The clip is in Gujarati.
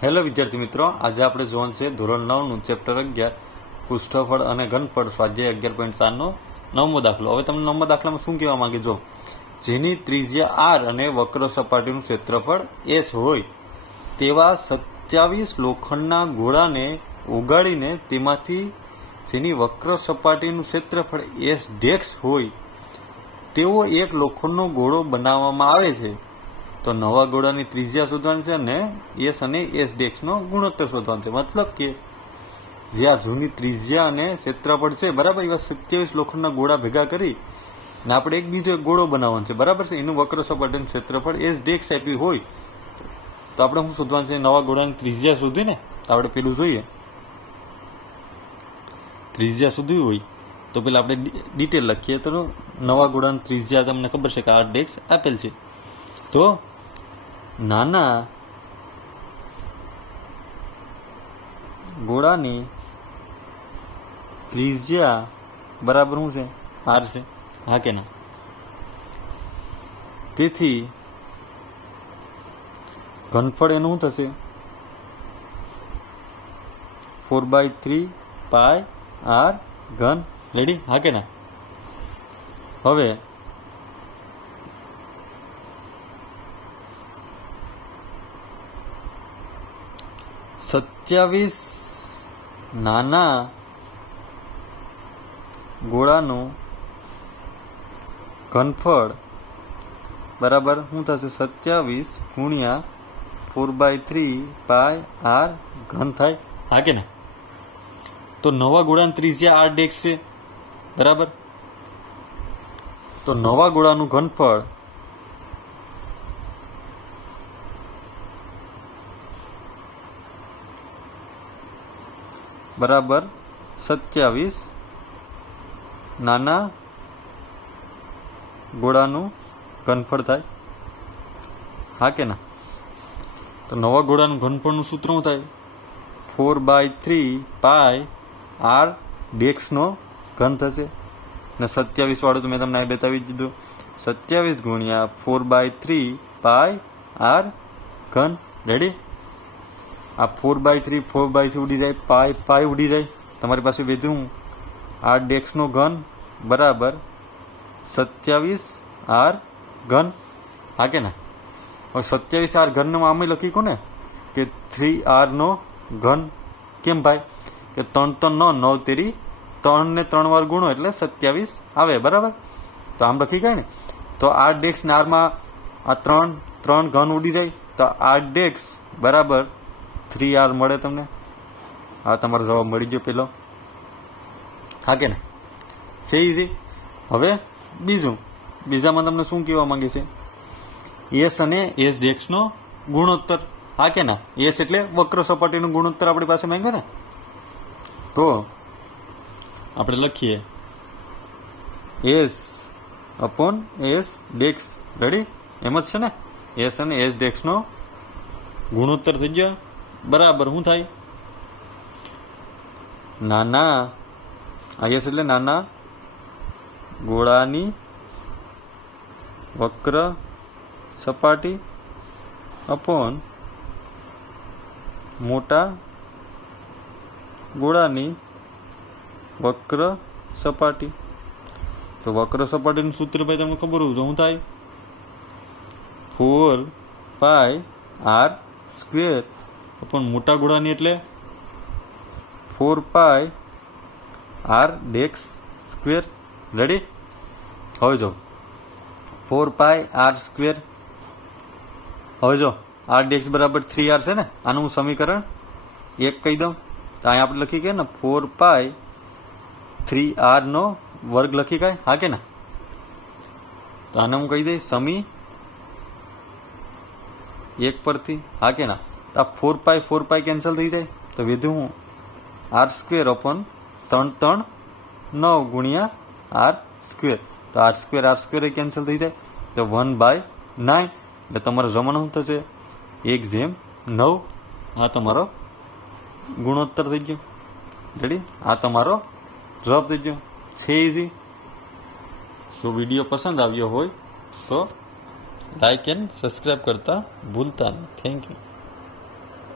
હેલો વિદ્યાર્થી મિત્રો, આજે આપણે જોવાનું છે ધોરણ 9નું ચેપ્ટર 11 પૃષ્ઠફળ અને ઘનફળ સ્વાધ્યાય 11.4નો 9મો દાખલો. હવે તમને 9મા દાખલામાં શું કહેવા માંગે? જો જેની ત્રિજ્યા આર અને વક્ર સપાટીનું ક્ષેત્રફળ એસ હોય તેવા 27 લોખંડના ગોળાને ઓગાળીને તેમાંથી જેની વક્ર સપાટીનું ક્ષેત્રફળ એસ ડેક્સ હોય તેવો એક લોખંડનો ગોળો બનાવવામાં આવે છે. તો નવા ગોળાની ત્રિજ્યા શોધવાની છે અને એસ ડેક્સનો ગુણોત્તર શોધવાનો છે. મતલબ કે જે આ જૂની ત્રિજ્યા અને ક્ષેત્રફળ છે, બરાબર, એવા 27 લોખંડના ગોળા ભેગા કરી અને આપણે બીજો એક ગોળો બનાવવાનો છે, બરાબર છે. એનું વક્ર સપાટીનું ક્ષેત્રફળ એસ ડેક્સ આપ્યું હોય તો આપણે શું શોધવાનું છે? નવા ગોળાની ત્રિજ્યા શોધી ને. તો આપણે પેલું જોઈએ, ત્રિજ્યા શોધવી હોય તો પેલા આપણે ડિટેલ લખીએ. તો નવા ગોળાની ત્રિજ્યા તમને ખબર છે કે આર ડેક્સ આપેલ છે. તો નાના ગોળાની ત્રિજ્યા બરાબર શું છે? આર છે, હા કે ના? તેથી ઘનફળ એનું શું થશે? 4/3 પાય આર ઘન. રેડી, હા કે ના? હવે 27 નાના ગોળાનું ઘનફળ બરાબર શું થશે? 27 ગુણ્યા 4/3 પાય આર ઘન થાય, હા કે ના? તો નવા ગોળાની ત્રિજ્યા આર ડેક્સ છે, બરાબર. તો નવા ગોળાનું ઘનફળ બરાબર 27 નાના ગોળાનું ઘનફળ થાય, હા કે ના? તો નવા ગોળાનું ઘનફળનું સૂત્ર શું થાય? 4/3 પાય આર ડેક્સનો ઘન થશે. ને 27 વાળું તો મેં તમને આ બતાવી દીધું. 27 ગુણ્યા 4/3 પાય આર ઘન. રેડી? આ 4/3 ઉડી જાય, પાય ઉડી જાય. તમારી પાસે વધ્યું આર ડેક્સનો ઘન બરાબર 27 આર ઘન, હા કે ના? હવે 27 આર ઘનનું આમે લખી કહું ને કે 3r નો ઘન. કેમ ભાઈ? કે 3 3 9 તેરી 3 ને 3 વાર ગુણો એટલે 27 આવે, બરાબર. તો આમ લખી કાય ને. તો આર ડેક્સ ને આરમાં આ 3 ઘન ઉડી જાય તો આર ડેક્સ બરાબર 3r મળે તમને. હા, તમારો જવાબ મળી ગયો પેલો, હા કે ને? છે ઈઝી. હવે બીજામાં તમને શું કહેવા માંગે છે? એસ અને એસ ડેક્સનો ગુણોત્તર, હા કે ના? એસ એટલે વક્ર સપાટીનું ગુણોત્તર આપણી પાસે માંગ્યો ને. તો આપણે લખીએ એસ અપોન એસ ડેક્સ. રેડી? એમ જ છે ને. એસ અને એસ ડેક્સનો ગુણોત્તર થઈ ગયો બરાબર શું થાય? નાના એસ એટલે નાના ગોળાની વક્ર સપાટી અપોન મોટા ગોળાની વક્ર સપાટી. તો વક્ર સપાટીનું સૂત્ર ભાઈ તમને ખબર હોય તો શું થાય? 4 પાય આર સ્ક્વેર અપોન મોટા ગોળાની એટલે 4 પાય આર ડેક્સ સ્ક્વેર. રેડી? હવે જો 4 પાય આર સ્ક્વેર. હવે જો આર ડેક્સ બરાબર 3r છે ને. આનું હું સમીકરણ 1 કહી દઉં તો અહીંયા આપણે લખી કે ને 4 પાય 3r નો વર્ગ લખી કાય, હા કે ના? તો આને હું કહી દઈશ સમી 1 પરથી, હા કે ના? તો આ 4 પાય કેન્સલ થઈ જાય તો વધ્યું હું આર સ્ક્વેર અપોન 3 3 9 ગુણ્યા આર સ્ક્વેર. તો આર સ્ક્વેર કેન્સલ થઈ જાય તો 1/9. એટલે તમારો જમણ શું થશે? 1/9. આ તમારો ગુણોત્તર થઈ ગયો. રેડી? આ તમારો જવાબ થઈ ગયો. છે ઈઝી. જો વિડીયો પસંદ આવ્યો હોય તો લાઈક એન્ડ સબસ્ક્રાઈબ કરતા ભૂલતા નહીં. Thank you.